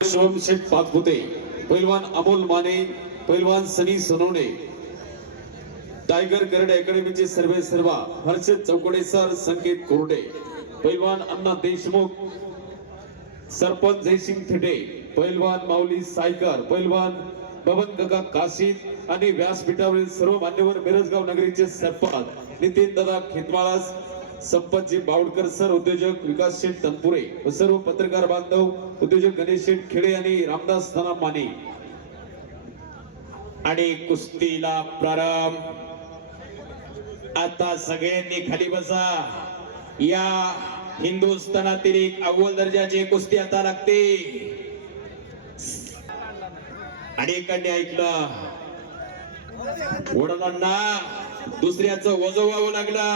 शिवम पाकपुते पैलवान अमोल माने पैलवान सनी सोनवणे. टायगर करड अकॅडमीचे सर्वे सर्वा हर्षद चौकडे सर संकेत कोरडे. पैलवान अण्णा देशमुख सरपंच जयसिंग थिटे. पैलवान माऊली सायकर पैलवान बबन गगा काशीद आणि व्यासपीठावरील सर्व मान्यवर मिरजगाव नगरीचे सरपंच. नितीन दादा खेतमाळास संपतजी बावडकर सर उद्योजक विकास शेठ तनपुरे व सर्व पत्रकार बांधव उद्योजक गणेश शेठ खेडे आणि रामदास नाना माने. आणि कुस्तीला प्रारंभ. आता सगळ्यांनी खाली बसा. या हिंदुस्थानातील एक अव्वल दर्जाची कुस्ती आता लागते. अनेकांनी ऐकलं वडिलांना दुसऱ्याचं वजवावं लागला.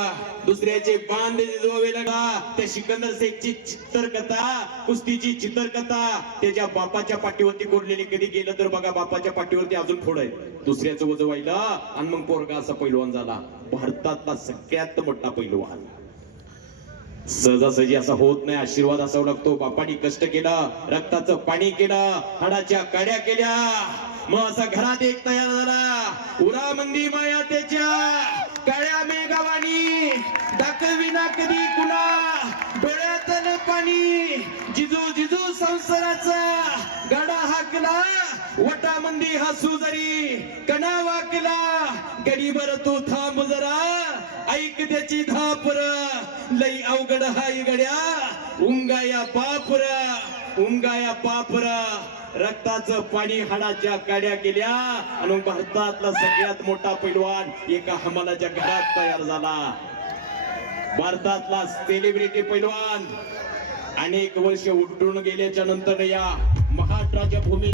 दुसऱ्याचे बांध जिजवावे लागला. त्या सिकंदर शेखची चित्रकथा कुस्तीची चित्रकथा. त्याच्या बापाच्या पाठीवरती कोरलेली कधी गेलं तर बघा बापाच्या पाठीवरती अजून फोड आहे दुसऱ्याचं वजवायला. आणि मग पोरगा असा पैलवान झाला. भारतातला सगळ्यात मोठा पैलवान. सहजासहजी असा होत नाही आशीर्वाद असावं लागतो. बापानी कष्ट केला रक्ताचं पाणी केलं हाडाच्या काड्या केल्या. मग असा घरात एक तयार झाला. उरा मंदी माया त्याच्या काळ्या मेघावानी दाखविना कधी कुणा डोळ्यातलं पाणी. जिजू जिजू संसाराचा गाडा हाकला. वटामंदी हसू जरी कणा वाकला. गरीबर तू थांब जरा. ऐक त्याची धापर. लई अवघड हाय गड्या. उंगाया पापर. उंगाया पापर. रक्ताचं पाणी हाडाच्या काड्या केल्या आणि भारतातला सगळ्यात मोठा पैलवान एका हमालाच्या घरात तयार झाला. भारतातला सेलिब्रिटी पैलवान अनेक वर्ष उलटून गेल्याच्यानंतर या महाराष्ट्राच्या भूमी